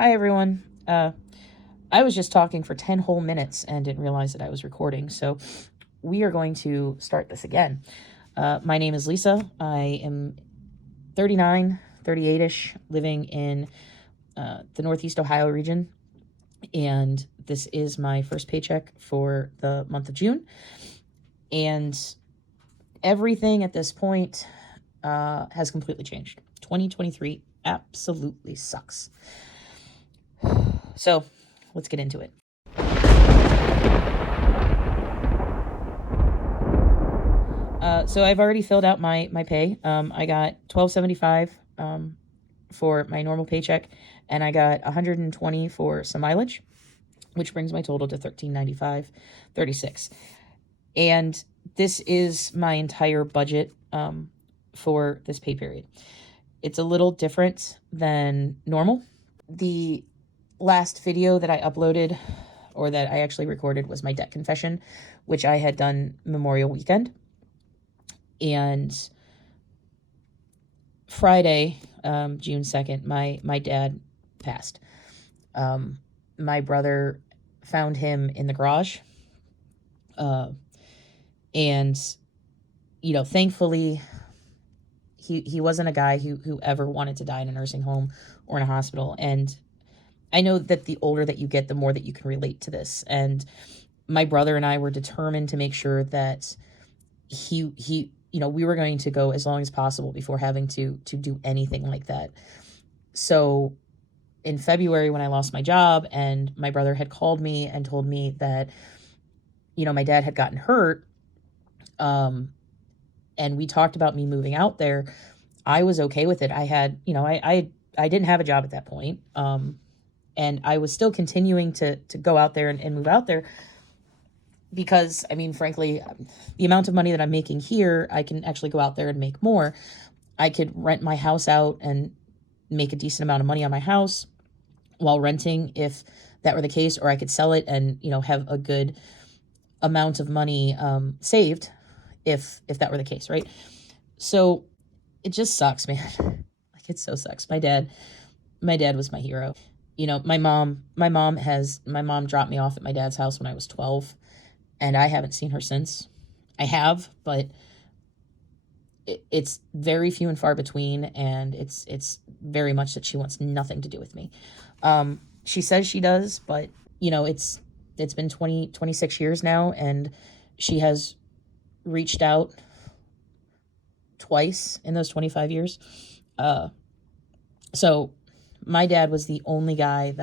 Hi, everyone. I was just talking for 10 whole minutes and didn't realize that I was recording, so we are going to start this again. My name is Lisa. I am 39, 38-ish, living in the Northeast Ohio region, and this is my first paycheck for the month of June, and everything at this point has completely changed. 2023 absolutely sucks. So let's get into it. So I've already filled out my pay. I got $12.75 for my normal paycheck, and I got $120 for some mileage, which brings my total to $13.95.36. And this is my entire budget for this pay period. It's a little different than normal. The last video that I uploaded, or that I actually recorded, was my debt confession, which I had done Memorial Weekend. And Friday, June 2nd, my dad passed. My brother found him in the garage. And, thankfully, he wasn't a guy who ever wanted to die in a nursing home or in a hospital. And I know that the older that you get, the more that you can relate to this. And my brother and I were determined to make sure that we were going to go as long as possible before having to do anything like that. So in February, when I lost my job and my brother had called me and told me that, my dad had gotten hurt, and we talked about me moving out there, I was okay with it. I had, I didn't have a job at that point. And I was still continuing to go out there and move out there because, frankly, the amount of money that I'm making here, I can actually go out there and make more. I could rent my house out and make a decent amount of money on my house while renting, if that were the case, or I could sell it and, have a good amount of money saved if that were the case, right? So it just sucks, man. Like, it so sucks. My dad was my hero. My mom dropped me off at my dad's house when I was 12, and I haven't seen her since. I have, but it's very few and far between, and it's very much that she wants nothing to do with me. She says she does, but it's been 26 years now, and she has reached out twice in those 25 years. So my dad was the only guy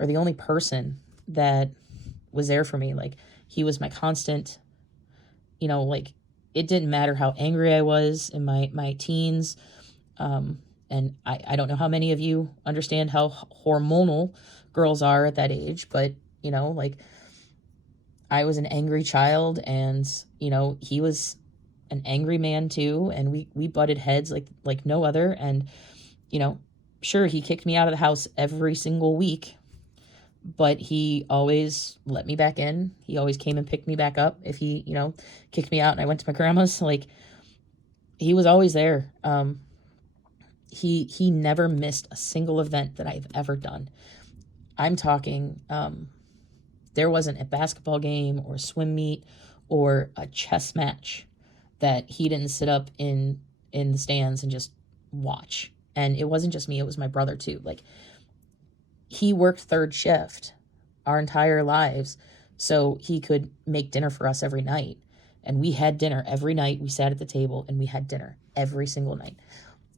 or the only person that was there for me. Like, he was my constant, it didn't matter how angry I was in my teens. And I don't know how many of you understand how hormonal girls are at that age, but, I was an angry child, and, he was an angry man too. And we butted heads like no other. And, sure, he kicked me out of the house every single week, but he always let me back in. He always came and picked me back up if he, kicked me out and I went to my grandma's. Like, he was always there. He never missed a single event that I've ever done. I'm talking, there wasn't a basketball game or a swim meet or a chess match that he didn't sit up in the stands and just watch. And it wasn't just me, it was my brother too. Like, he worked third shift our entire lives so he could make dinner for us every night. And we had dinner every night. We sat at the table and we had dinner every single night.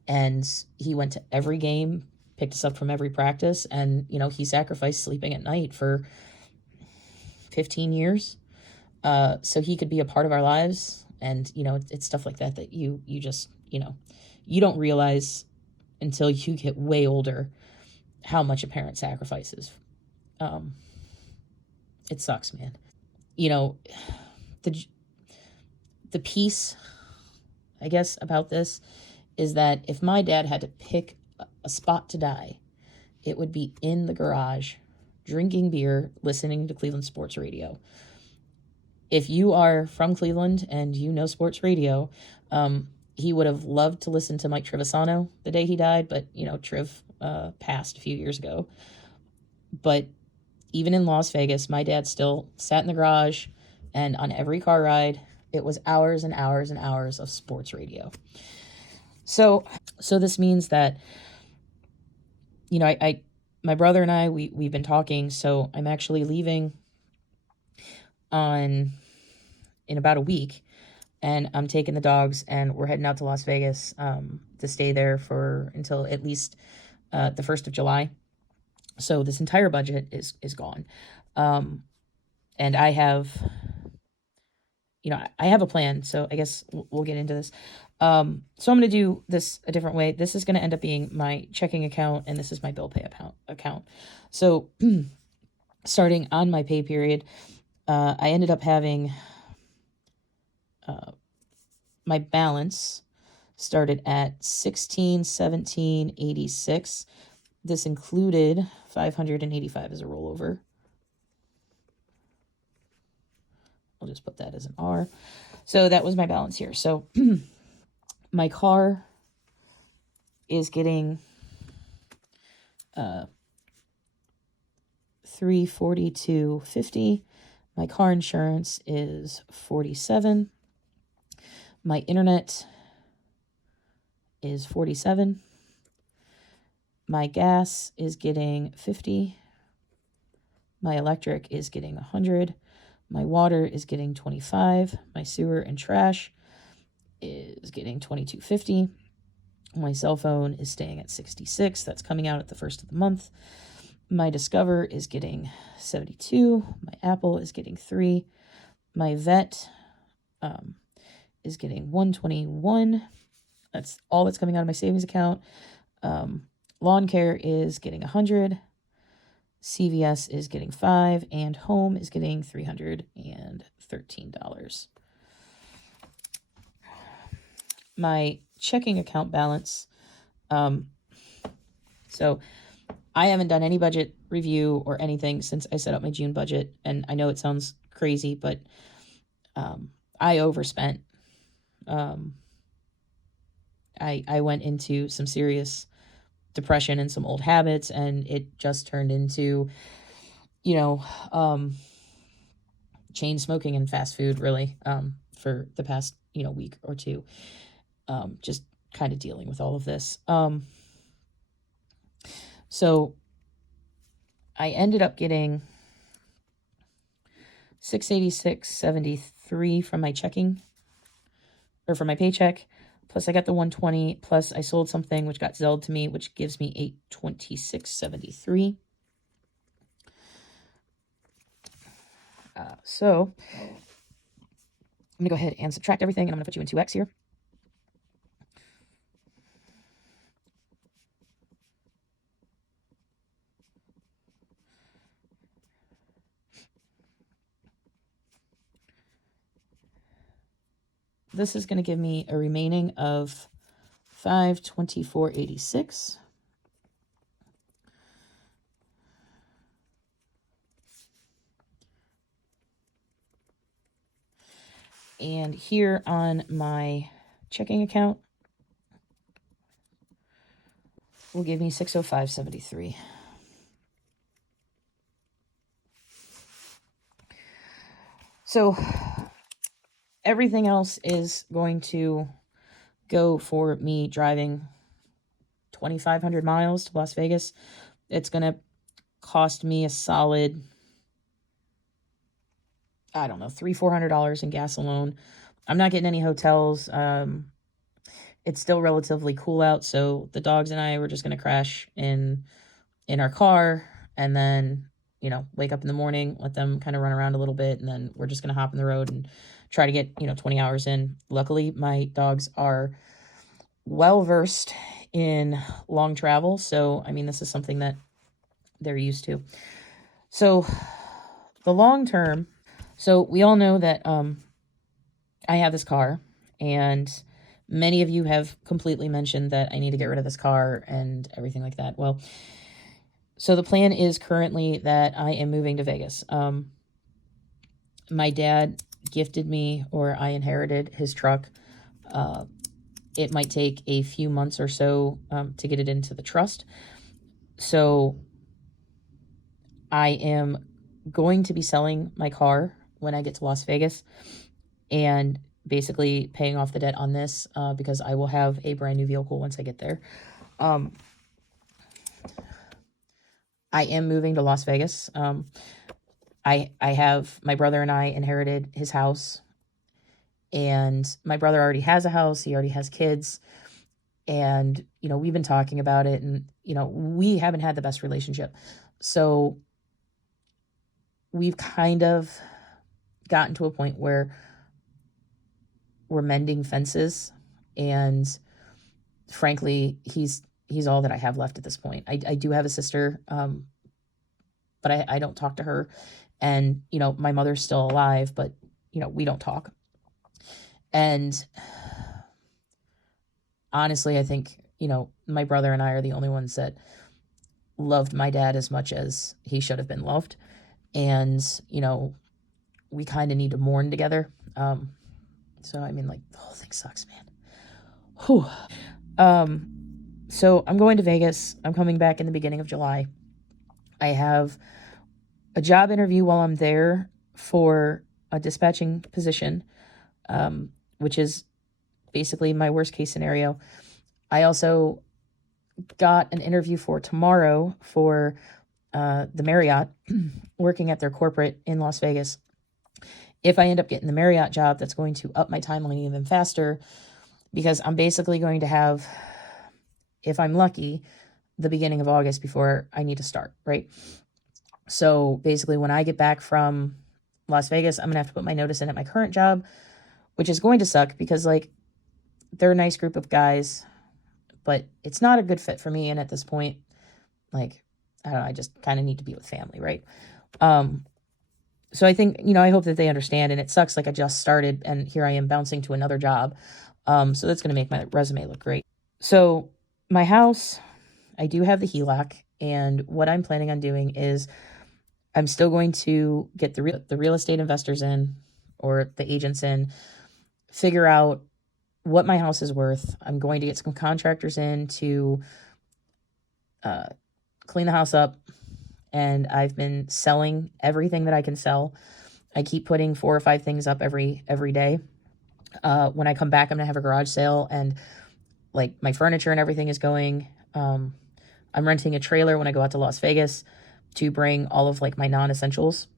And he went to every game, picked us up from every practice. And, he sacrificed sleeping at night for 15 years so he could be a part of our lives. And, it's stuff like that you just, you don't realize until you get way older how much a parent sacrifices. It sucks, man. The piece, I guess, about this is that if my dad had to pick a spot to die, it would be in the garage, drinking beer, listening to Cleveland sports radio. If you are from Cleveland and you know sports radio, he would have loved to listen to Mike Trevisano the day he died, but, Triv passed a few years ago. But even in Las Vegas, my dad still sat in the garage, and on every car ride, it was hours and hours and hours of sports radio. So this means that, you know, my brother and I, we've been talking, so I'm actually leaving in about a week, and I'm taking the dogs, and we're heading out to Las Vegas to stay there until at least the 1st of July. So this entire budget is gone. And I have, I have a plan, so I guess we'll get into this. So I'm going to do this a different way. This is going to end up being my checking account, and this is my bill pay account. So starting on my pay period, I ended up having my balance started at $16,17.86. This included $585 as a rollover. I'll just put that as an R. So that was my balance here. So my car is getting $342.50. My car insurance is $47. My internet is $47. My gas is getting $50. My electric is getting $100. My water is getting $25. My sewer and trash is getting $22.50. My cell phone is staying at $66. That's coming out at the first of the month. My Discover is getting $72. My Apple is getting $3. My vet is getting $121. That's all that's coming out of my savings account. Lawn care is getting $100. CVS is getting $5, and home is getting $313. My checking account balance. So I haven't done any budget review or anything since I set up my June budget, and I know it sounds crazy, but I overspent. I went into some serious depression and some old habits, and it just turned into, chain smoking and fast food, really, for the past, week or two, just kind of dealing with all of this. So I ended up getting $686.73 from my checking, or from my paycheck. Plus I got the $120, plus I sold something which got Zelled to me, which gives me $826.73. So I'm going to go ahead and subtract everything, and I'm going to put you in 2x here. This is going to give me a remaining of $524.86. And here on my checking account will give me $605.73. So everything else is going to go for me driving 2,500 miles to Las Vegas. It's going to cost me a solid, I don't know, $300-400 in gas alone. I'm not getting any hotels. It's still relatively cool out, so the dogs and I were just going to crash in our car, and then, wake up in the morning, let them kind of run around a little bit, and then we're just going to hop on the road and try to get, 20 hours in. Luckily, my dogs are well-versed in long travel, so, this is something that they're used to. So, the long term, so we all know that I have this car, and many of you have completely mentioned that I need to get rid of this car and everything like that. Well, so the plan is currently that I am moving to Vegas. My dad gifted me, or I inherited his truck. It might take a few months or so to get it into the trust. So I am going to be selling my car when I get to Las Vegas and basically paying off the debt on this because I will have a brand new vehicle once I get there. Um, I am moving to Las Vegas. I have my brother and I inherited his house, and my brother already has a house. He already has kids, and we've been talking about it, and we haven't had the best relationship, so we've kind of gotten to a point where we're mending fences, and frankly, he's all that I have left at this point. I do have a sister, but I don't talk to her, and my mother's still alive, but we don't talk. And honestly, I think my brother and I are the only ones that loved my dad as much as he should have been loved, and we kind of need to mourn together. So I mean, like, the whole thing sucks, man. Whew. So I'm going to Vegas. I'm coming back in the beginning of July. I have a job interview while I'm there for a dispatching position, which is basically my worst case scenario. I also got an interview for tomorrow for the Marriott, working at their corporate in Las Vegas. If I end up getting the Marriott job, that's going to up my timeline even faster, because I'm basically going to have, if I'm lucky, the beginning of August before I need to start, right? So basically, when I get back from Las Vegas, I'm going to have to put my notice in at my current job, which is going to suck because, like, they're a nice group of guys, but it's not a good fit for me. And at this point, like, I don't know, I just kind of need to be with family, right? So I think, I hope that they understand, and it sucks. Like, I just started and here I am bouncing to another job. So that's going to make my resume look great. So my house, I do have the HELOC, and what I'm planning on doing is I'm still going to get the real estate investors in, or the agents in, figure out what my house is worth. I'm going to get some contractors in to clean the house up, and I've been selling everything that I can sell. I keep putting 4 or 5 things up every day. When I come back, I'm gonna have a garage sale, and like, my furniture and everything is going. I'm renting a trailer when I go out to Las Vegas to bring all of, like, my non-essentials.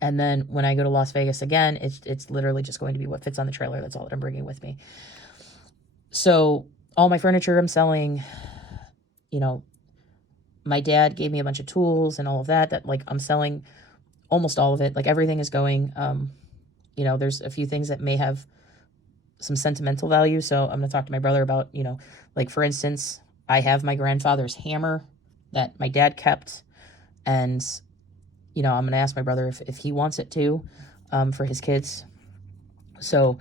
And then when I go to Las Vegas again, it's literally just going to be what fits on the trailer. That's all that I'm bringing with me. So all my furniture I'm selling. My dad gave me a bunch of tools and all of that, like, I'm selling almost all of it. Like, everything is going. There's a few things that may have some sentimental value, so I'm going to talk to my brother about, like, for instance, I have my grandfather's hammer that my dad kept, and I'm going to ask my brother if he wants it too, for his kids. So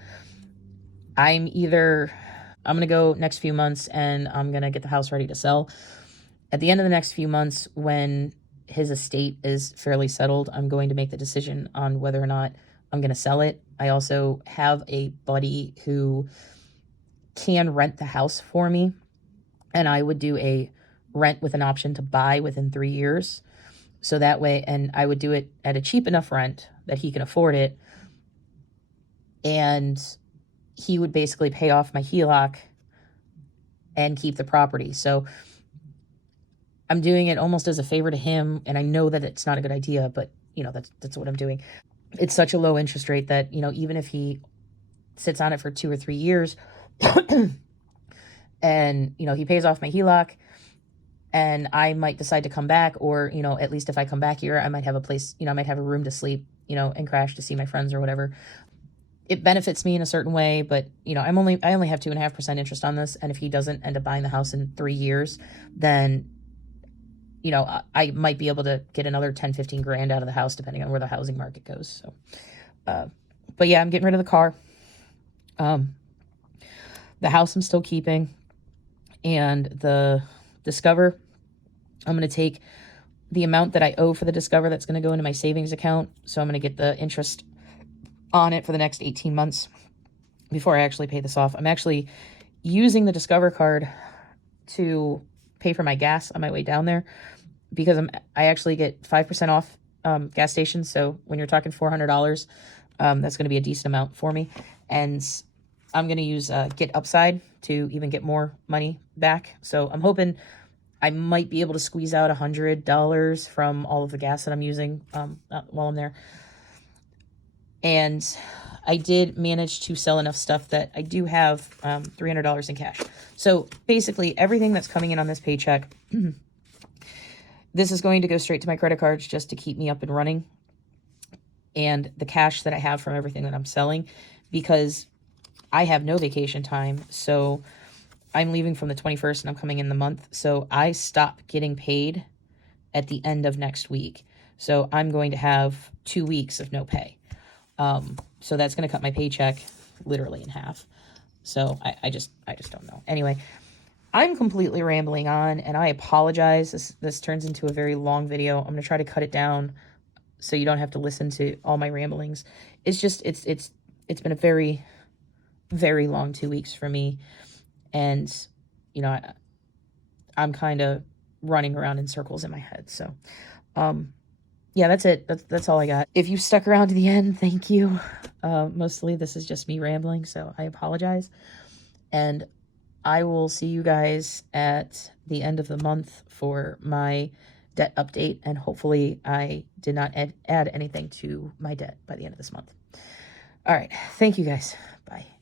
I'm going to go next few months, and I'm going to get the house ready to sell. At the end of the next few months, when his estate is fairly settled, I'm going to make the decision on whether or not I'm going to sell it. I also have a buddy who can rent the house for me, and I would do a rent with an option to buy within 3 years. So that way, and I would do it at a cheap enough rent that he can afford it, and he would basically pay off my HELOC and keep the property. So I'm doing it almost as a favor to him, and I know that it's not a good idea, but that's what I'm doing. It's such a low interest rate that even if he sits on it for 2 or 3 years, and he pays off my HELOC, and I might decide to come back, or at least if I come back here, I might have a place, I might have a room to sleep, and crash to see my friends or whatever. It benefits me in a certain way, but I only have 2.5% interest on this, and if he doesn't end up buying the house in 3 years, then I might be able to get another 10, 15 grand out of the house, depending on where the housing market goes. So, but yeah, I'm getting rid of the car. The house I'm still keeping, and the Discover, I'm going to take the amount that I owe for the Discover that's going to go into my savings account. So I'm going to get the interest on it for the next 18 months before I actually pay this off. I'm actually using the Discover card to pay for my gas on my way down there, because I actually get 5% off gas stations. So when you're talking $400, that's going to be a decent amount for me. And I'm going to use Get Upside to even get more money back. So I'm hoping I might be able to squeeze out $100 from all of the gas that I'm using while I'm there. And I did manage to sell enough stuff that I do have $300 in cash. So basically everything that's coming in on this paycheck, this is going to go straight to my credit cards just to keep me up and running. And the cash that I have from everything that I'm selling, because I have no vacation time. So I'm leaving from the 21st and I'm coming in the month. So I stop getting paid at the end of next week. So I'm going to have 2 weeks of no pay. So that's going to cut my paycheck literally in half. So I just don't know. Anyway, I'm completely rambling on, and I apologize. This turns into a very long video. I'm going to try to cut it down so you don't have to listen to all my ramblings. It's just, it's been a very, very long 2 weeks for me. And, you know, I'm kind of running around in circles in my head. So, yeah, that's it. That's all I got. If you stuck around to the end, thank you. Mostly this is just me rambling, so I apologize. And I will see you guys at the end of the month for my debt update. And hopefully I did not add anything to my debt by the end of this month. All right. Thank you guys. Bye.